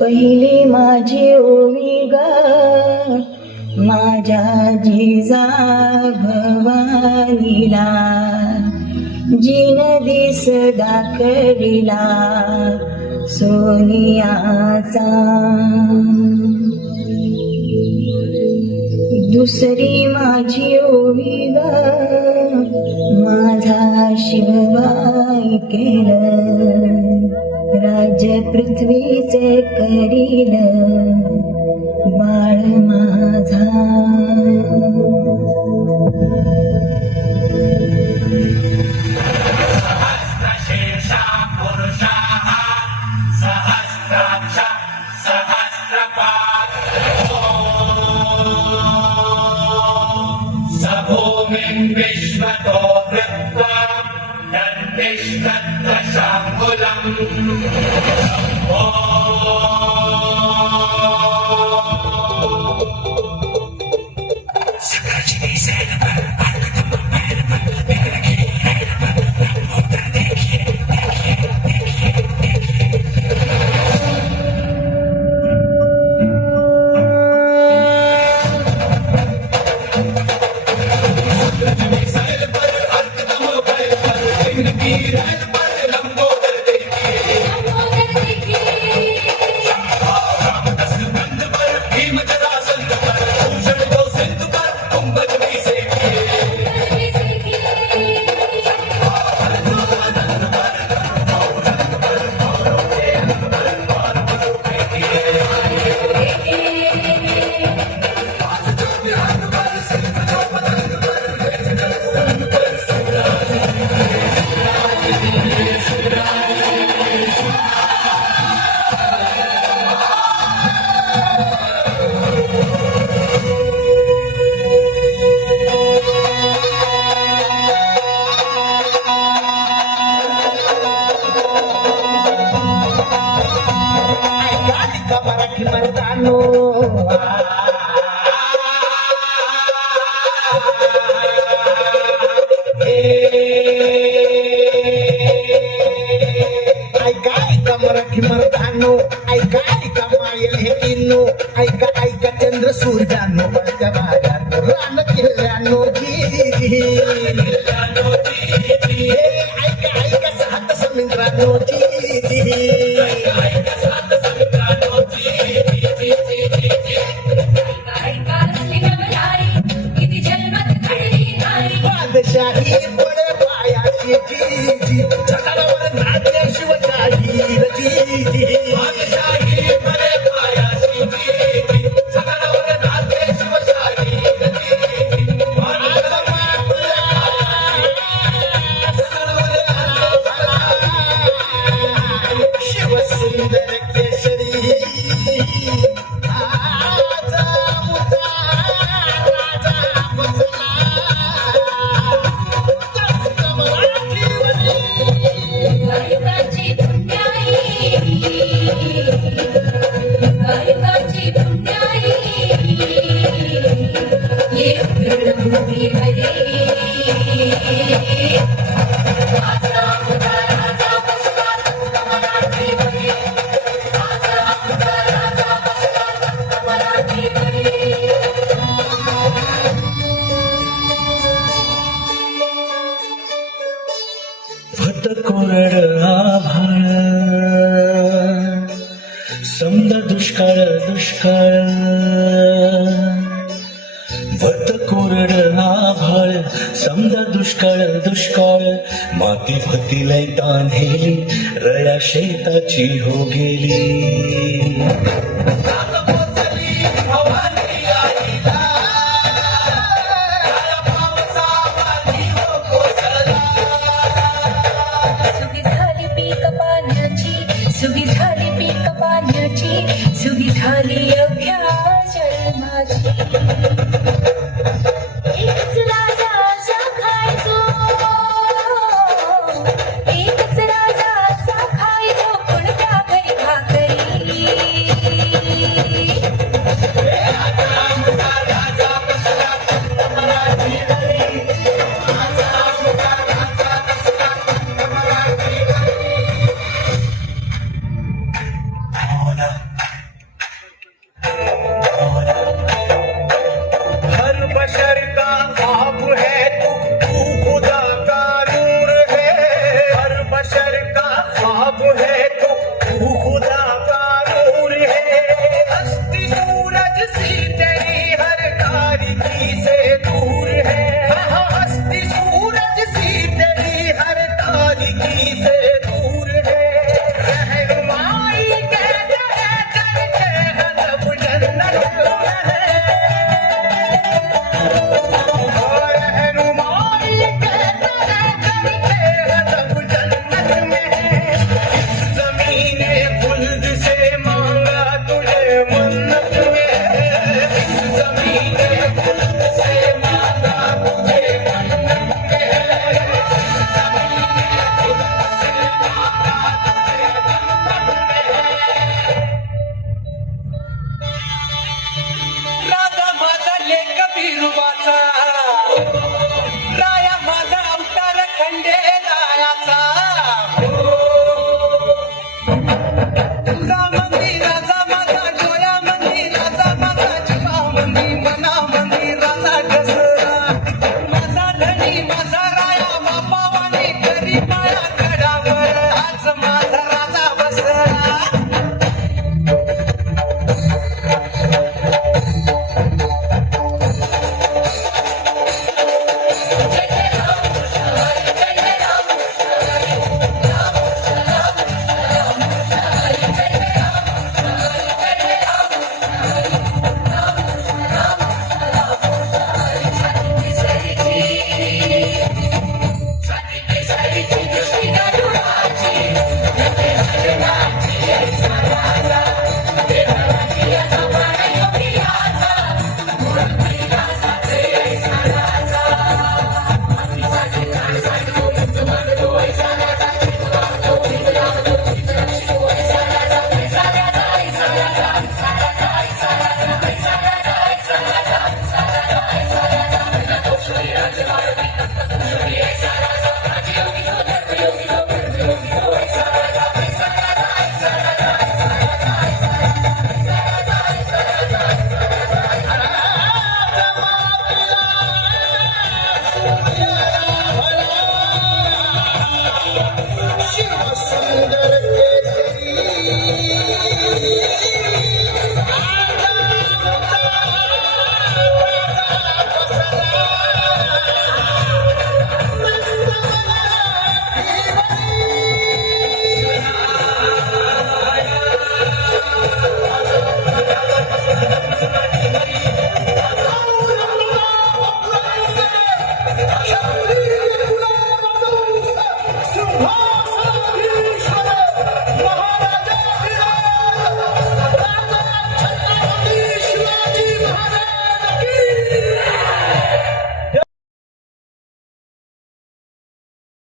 पहिली माझी ओवी ग माझ्या जिजा भवानीला, जिन दिस दाखविला सोनियाचा. दुसरी माझी ओवी ग माझा शिवबाई केलं, राज्य पृथ्वीचे करील बाळ माझा. विश्वतो वृत्वा तद्विश्वत्वशाङ्कुलम्. मर्दानो ऐका ऐका मायल हे किन्नो, ऐका ऐका चंद्र सूर्यानो, बळच्या भागात रान किल्ल्यानो जी. ऐका ऐका सात समुद्रानो जी. बादशाही पडे पायाची जी, चढावर नाट्य शिवशाही जी. बादशाही पडे पायाची जी, चढावर नाट्य शिवशाही शिवसुंदर केशरी कोरड आभाळ समजा दुष्काळ दुष्काळ. भट कोरड आभाळ समजा दुष्काळ दुष्काळ. माती भतीला तान्हेली रया शेताची हो गेली. सुगी झाली पीक पाण्याची, सुगी झाली अभ्या जन्माची. एकच राजा असा खायचो, एकच राजा असा खायचो, कोणत्या घरी भाकरी. बापा